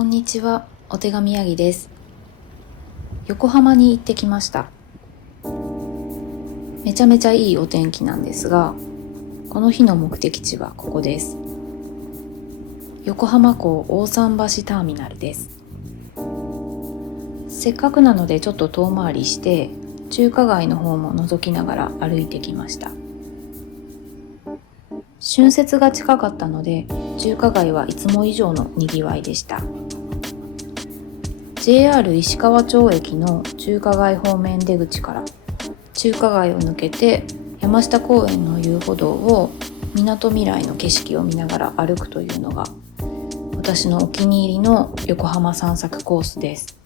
こんにちは、お手紙ヤギです。横浜に行ってきました。めちゃめちゃいいお天気なんですが、この日の目的地はここです。横浜港大桟橋ターミナルです。せっかくなのでちょっと遠回りして中華街の方も覗きながら歩いてきました。春節が近かったので中華街はいつも以上のにぎわいでした。JR 石川町駅の中華街方面出口から中華街を抜けて山下公園の遊歩道をみなとみらいの景色を見ながら歩くというのが私のお気に入りの横浜散策コースです。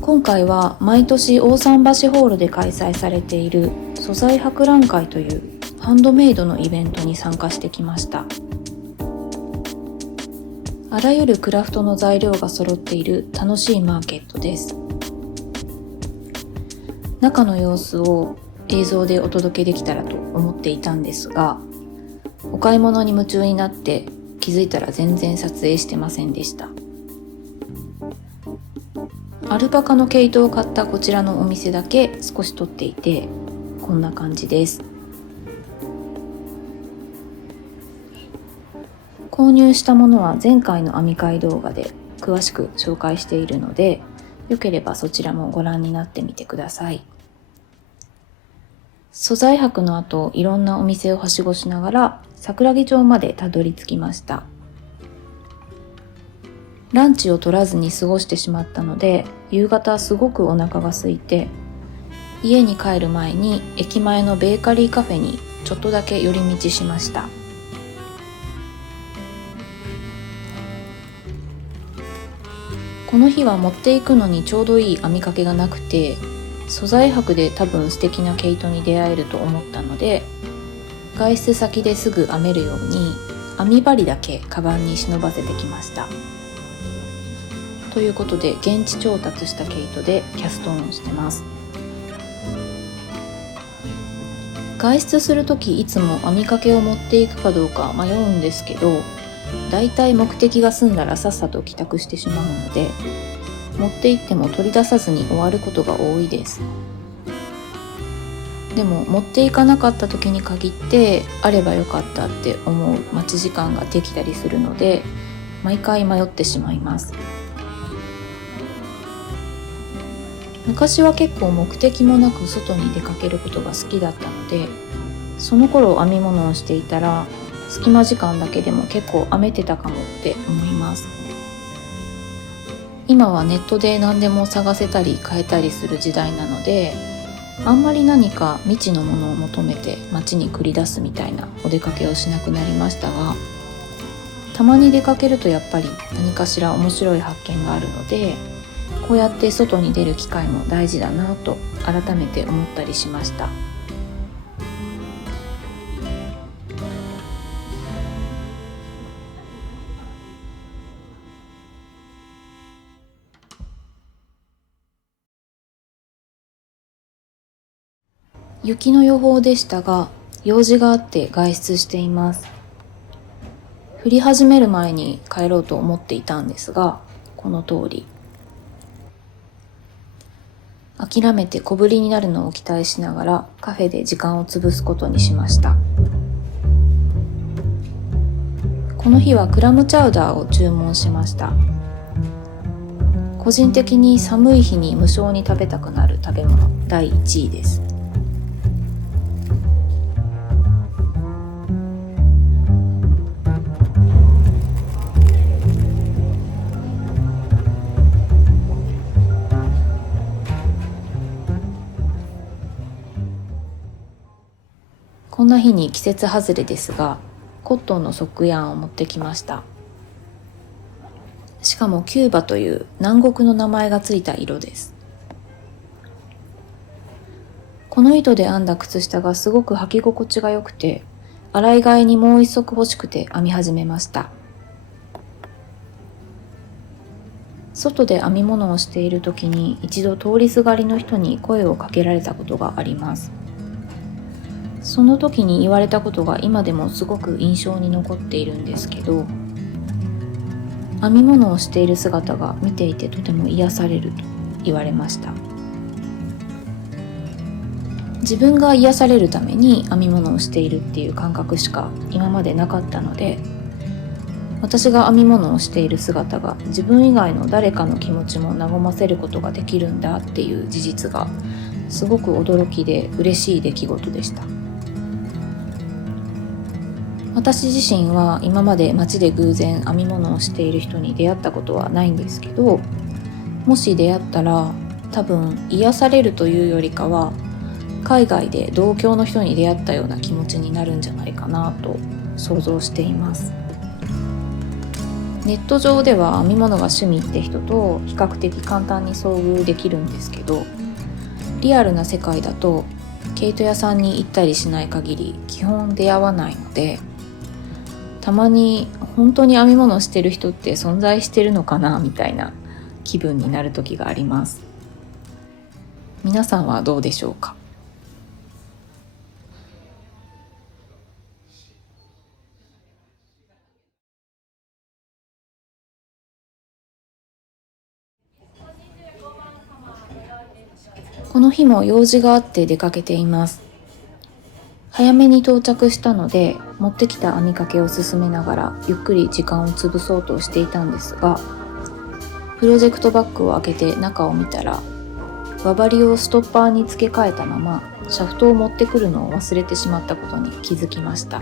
今回は毎年大桟橋ホールで開催されている素材博覧会というハンドメイドのイベントに参加してきました。あらゆるクラフトの材料が揃っている楽しいマーケットです。中の様子を映像でお届けできたらと思っていたんですが、お買い物に夢中になって気づいたら全然撮影してませんでした。アルパカの毛糸を買ったこちらのお店だけ少し撮っていて、こんな感じです。購入したものは前回の編み替え動画で詳しく紹介しているので、よければそちらもご覧になってみてください。素材博の後、いろんなお店をはしごしながら桜木町までたどり着きました。ランチを取らずに過ごしてしまったので、夕方すごくお腹が空いて、家に帰る前に駅前のベーカリーカフェにちょっとだけ寄り道しました。この日は持っていくのにちょうどいい編みかけがなくて、素材博で多分素敵な毛糸に出会えると思ったので、外出先ですぐ編めるように編み針だけカバンに忍ばせてきました。ということで現地調達した毛糸でキャストオンしてます。外出するときいつも編みかけを持っていくかどうか迷うんですけど、だいたい目的が済んだらさっさと帰宅してしまうので、持って行っても取り出さずに終わることが多いです。でも持っていかなかった時に限ってあればよかったって思う待ち時間ができたりするので、毎回迷ってしまいます。昔は結構目的もなく外に出かけることが好きだったので、その頃編み物をしていたら隙間時間だけでも結構編めてたかもって思います。今はネットで何でも探せたり買えたりする時代なので、あんまり何か未知のものを求めて街に繰り出すみたいなお出かけをしなくなりましたが、たまに出かけるとやっぱり何かしら面白い発見があるので、こうやって外に出る機会も大事だなと改めて思ったりしました。雪の予報でしたが、用事があって外出しています。降り始める前に帰ろうと思っていたんですが、この通り。諦めて小降りになるのを期待しながらカフェで時間を潰すことにしました。この日はクラムチャウダーを注文しました。個人的に寒い日に無性に食べたくなる食べ物第1位です。こんな日に季節外れですが、コットンのソックヤーンを持ってきました。しかもキューバという南国の名前がついた色です。この糸で編んだ靴下がすごく履き心地が良くて、洗い替えにもう一足欲しくて編み始めました。外で編み物をしている時に一度通りすがりの人に声をかけられたことがあります。その時に言われたことが今でもすごく印象に残っているんですけど、編み物をしている姿が見ていてとても癒されると言われました。自分が癒されるために編み物をしているっていう感覚しか今までなかったので、私が編み物をしている姿が自分以外の誰かの気持ちも和ませることができるんだっていう事実がすごく驚きで嬉しい出来事でした。私自身は今まで街で偶然編み物をしている人に出会ったことはないんですけど、もし出会ったら多分癒されるというよりかは海外で同郷の人に出会ったような気持ちになるんじゃないかなと想像しています。ネット上では編み物が趣味って人と比較的簡単に遭遇できるんですけど、リアルな世界だと毛糸屋さんに行ったりしない限り基本出会わないので、たまに本当に編み物してる人って存在してるのかなみたいな気分になる時があります。皆さんはどうでしょうか？この日も用事があって出かけています。早めに到着したので持ってきた編みかけを進めながらゆっくり時間を潰そうとしていたんですが、プロジェクトバッグを開けて中を見たら、輪針をストッパーに付け替えたままシャフトを持ってくるのを忘れてしまったことに気づきました。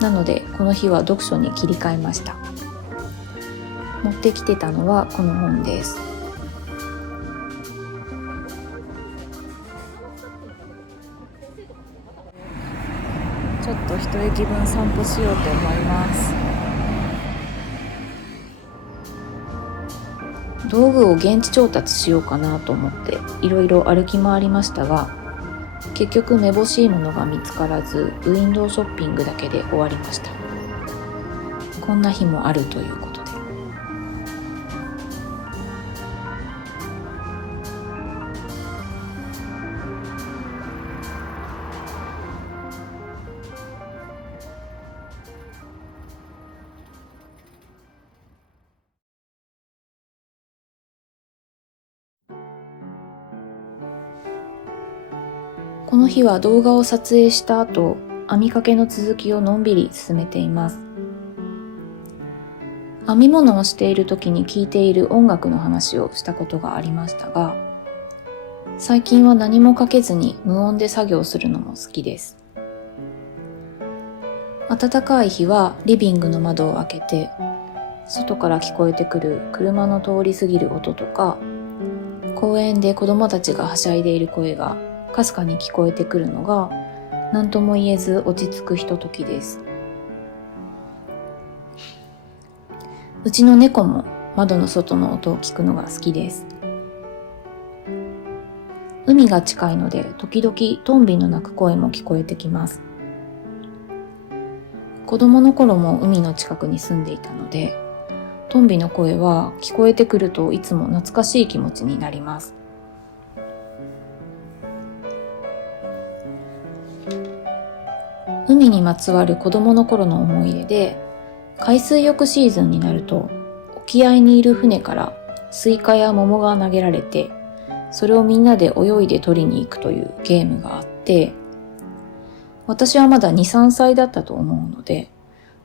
なのでこの日は読書に切り替えました。持ってきてたのはこの本です。ちょっと一駅分散歩しようと思います。道具を現地調達しようかなと思っていろいろ歩き回りましたが、結局めぼしいものが見つからずウィンドウショッピングだけで終わりました。こんな日もあるということで。この日は動画を撮影した後、編みかけの続きをのんびり進めています。編み物をしている時に聴いている音楽の話をしたことがありましたが、最近は何もかけずに無音で作業するのも好きです。暖かい日はリビングの窓を開けて、外から聞こえてくる車の通り過ぎる音とか、公園で子供たちがはしゃいでいる声がかすかに聞こえてくるのが何とも言えず落ち着くひとときです。うちの猫も窓の外の音を聞くのが好きです。海が近いので時々トンビの鳴く声も聞こえてきます。子供の頃も海の近くに住んでいたので、トンビの声は聞こえてくるといつも懐かしい気持ちになります。海にまつわる子供の頃の思い出で、海水浴シーズンになると沖合にいる船からスイカや桃が投げられて、それをみんなで泳いで取りに行くというゲームがあって、私はまだ2、3歳だったと思うので、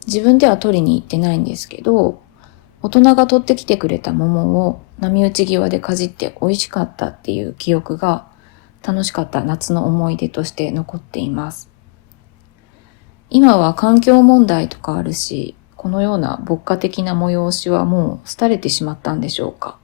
自分では取りに行ってないんですけど、大人が取ってきてくれた桃を波打ち際でかじって美味しかったっていう記憶が楽しかった夏の思い出として残っています。今は環境問題とかあるし、このような牧歌的な催しはもう廃れてしまったんでしょうか。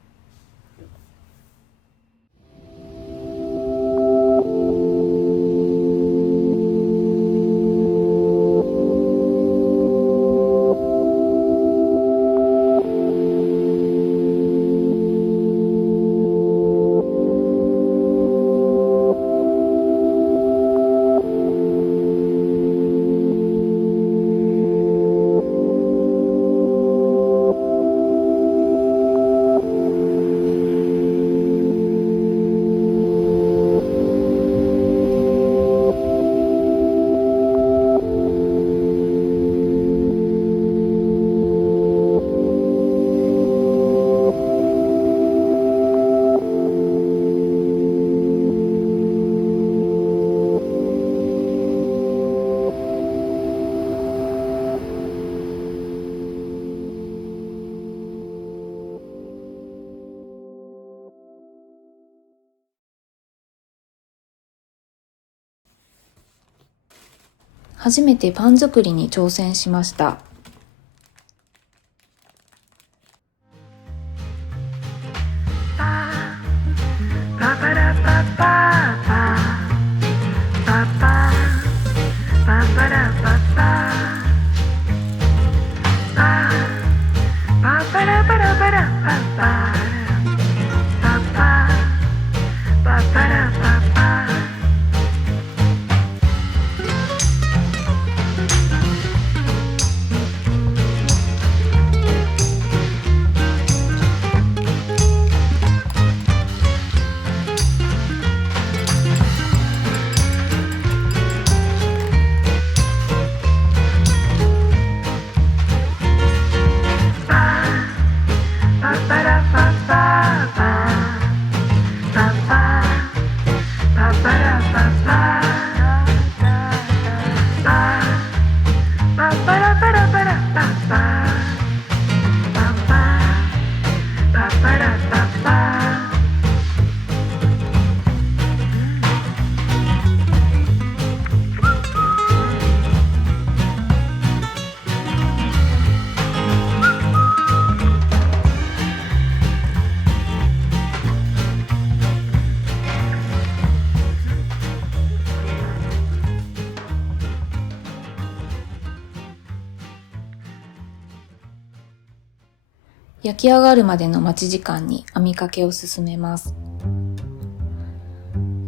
初めてパン作りに挑戦しました。焼き上がるまでの待ち時間に網掛けを進めます。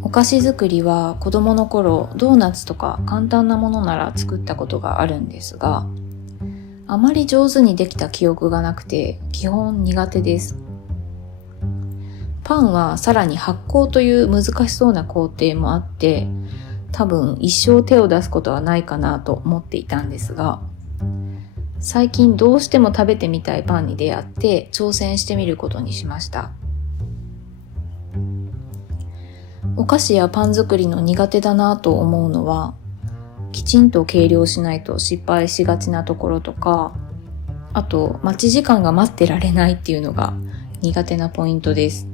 お菓子作りは子供の頃ドーナツとか簡単なものなら作ったことがあるんですが、あまり上手にできた記憶がなくて基本苦手です。パンはさらに発酵という難しそうな工程もあって、多分一生手を出すことはないかなと思っていたんですが、最近どうしても食べてみたいパンに出会って挑戦してみることにしました。お菓子やパン作りの苦手だなと思うのは、きちんと計量しないと失敗しがちなところとか、あと待ち時間が待ってられないっていうのが苦手なポイントです。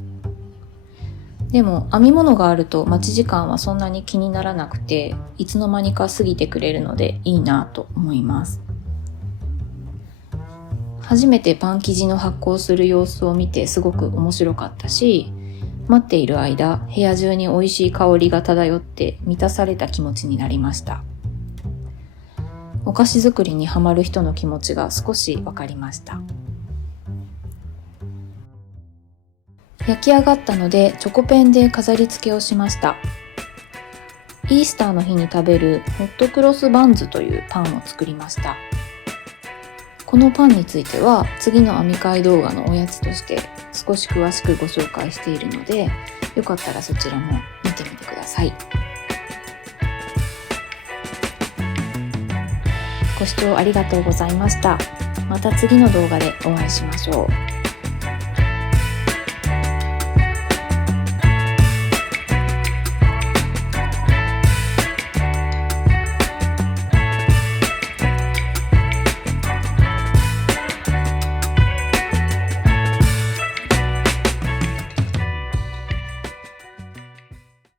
でも編み物があると待ち時間はそんなに気にならなくて、いつの間にか過ぎてくれるのでいいなと思います。初めてパン生地の発酵する様子を見てすごく面白かったし、待っている間、部屋中に美味しい香りが漂って満たされた気持ちになりました。お菓子作りにハマる人の気持ちが少しわかりました。焼き上がったのでチョコペンで飾り付けをしました。イースターの日に食べるホットクロスバンズというパンを作りました。このパンについては次の編み替え動画のおやつとして少し詳しくご紹介しているので、よかったらそちらも見てみてください。ご視聴ありがとうございました。また次の動画でお会いしましょう。